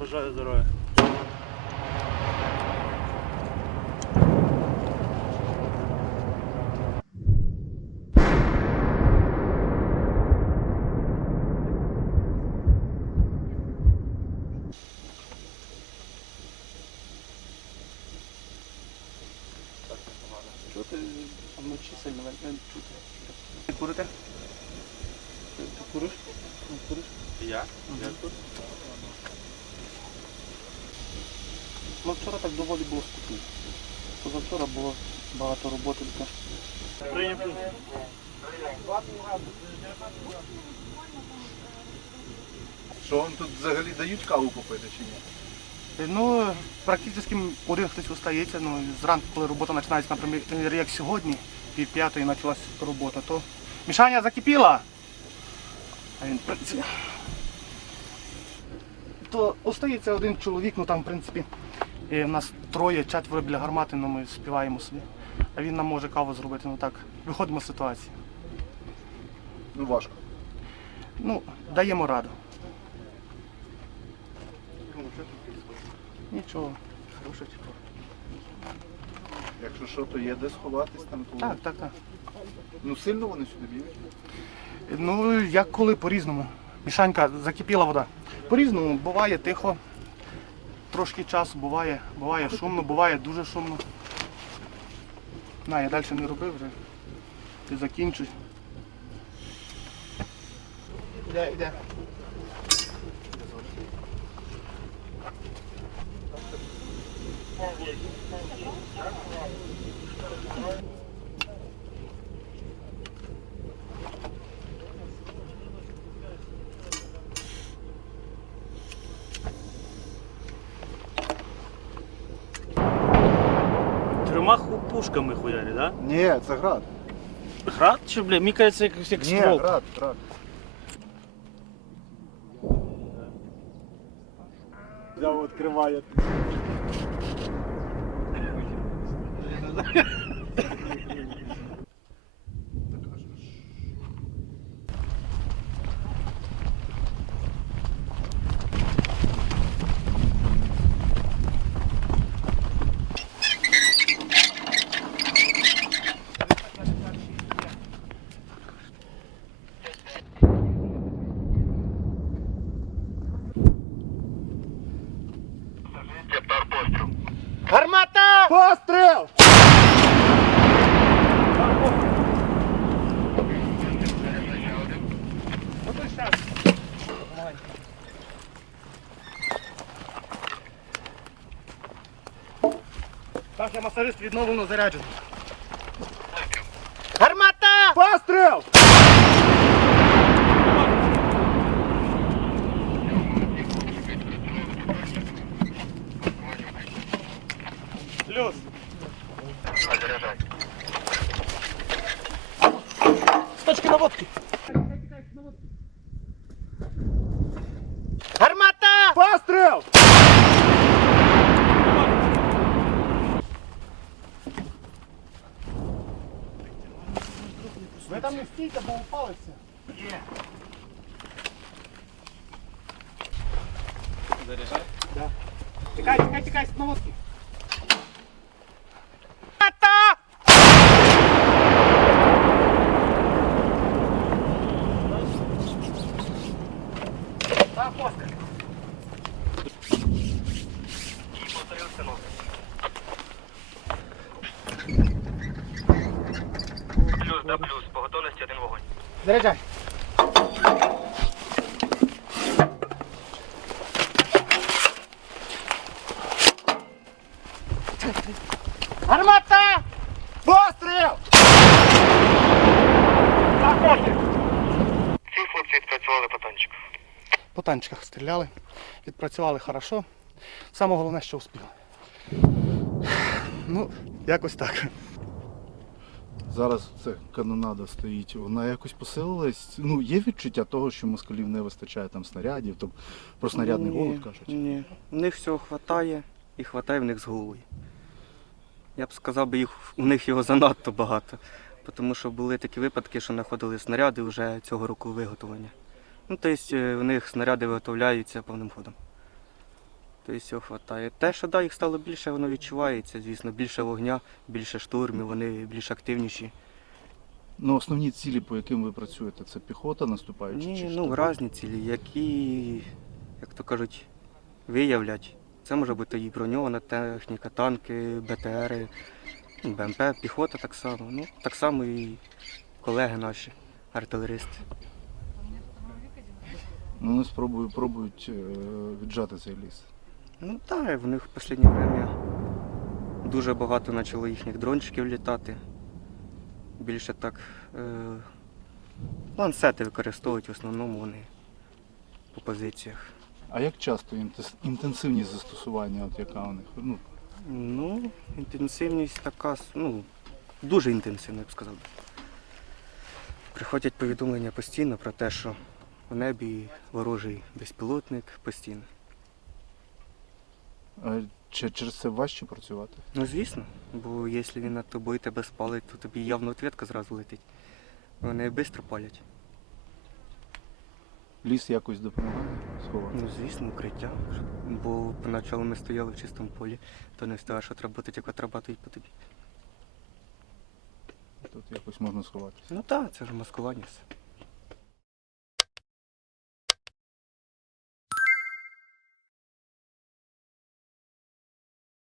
Бажаю здоров'я. Чути вночі сильно чути. Курите? Ти ти куриш? Куриш? Я? Я тут. Ну вчора так доволі було спокійно. Позавчора було багато роботи. Прийняв. Що вам тут взагалі дають каву попити чи ні? Е, Ну, практично один хтось остається. Ну, зранку, коли робота починається, наприклад, як сьогодні, пів п'ятої почалась робота, то Мішаня закипіла. А він, в принципі, то остається один чоловік, ну там, в принципі, е, в нас троє, четверо біля гармати, ну ми співаємо собі. А він нам може каву зробити, ну так, виходимо з ситуації. Ну важко. Ну, даємо раду. Нічого, хороше тепло. Якщо що, то є де сховатись там. коли- Так, так, так. Ну сильно вони сюди б'ють. Ну, як коли по-різному. Мішанька, закипіла вода. По-різному, буває тихо, трошки часу, буває, буває шумно, буває дуже шумно. На, я далі не робив вже. Ти закінчуй. Іде, іде. Thank ху- пушками хуярі, да? Ні, це град. Град чи, бля, мені кажеться, як, як Ні, ствол. град, град. Взяв, відкриває. Постріл! Так, я масажист відновлено заряджений. Гармата! Постріл! Плюс. С точки наводки. Гармата! Постріл! Ви там не стійте, бо упалиться. Є. Заряджай? Да. Тікай, тікай, тікай, з наводки. Гармата! Так, постріл. Плюс, да, плюс. По готовності один вогонь. Заряджай. Гармата! Постріл! Хлопці відпрацювали по танчику. По танчиках стріляли, відпрацювали хорошо. Саме головне, що успіли. Ну, якось так. Зараз це канонада стоїть. Вона якось посилилась. Ну, є відчуття того, що москалів не вистачає там снарядів, то про снарядний Ні, голод кажуть. Ні. В них всього хватає і хватає в них з головою. Я б сказав, їх, у них його занадто багато. Тому що були такі випадки, що знаходили снаряди вже цього року виготовлення. Ну, тобто в них снаряди виготовляються повним ходом. Тобто всього хватає. Те, що да, їх стало більше, воно відчувається, звісно, більше вогня, більше штурмів, вони більш активніші. Ну, основні цілі, по яким ви працюєте, це піхота наступаюча? Ні, чи ну штаби? різні цілі, які, як то кажуть, виявлять. Це може бути і броньована техніка, танки, БТРи, ну, БМП, піхота так само. Ну, так само і колеги наші, артилеристи. Ну, вони спробують, пробують е, віджати цей ліс. Ну так, в них в останнє время дуже багато почало їхніх дрончиків літати. Більше так е, ланцети використовують в основному вони по позиціях. А як часто інтенсивність застосування, от яка у них? Ну, Ну, інтенсивність така, ну, дуже інтенсивна, я б сказав. Приходять повідомлення постійно про те, що в небі ворожий безпілотник постійно. а чи через це важче працювати? Ну, звісно, бо якщо він над тобою тебе спалить, то тобі явно ответка зразу летить. Вони швидко палять. Ліс якось допомагає сховати? Ну, звісно, укриття. Бо поначалу ми стояли в чистому полі, то не встигаєш отработати, як отрабатують по тобі. Тут якось можна сховатися. Ну так, це ж маскування все.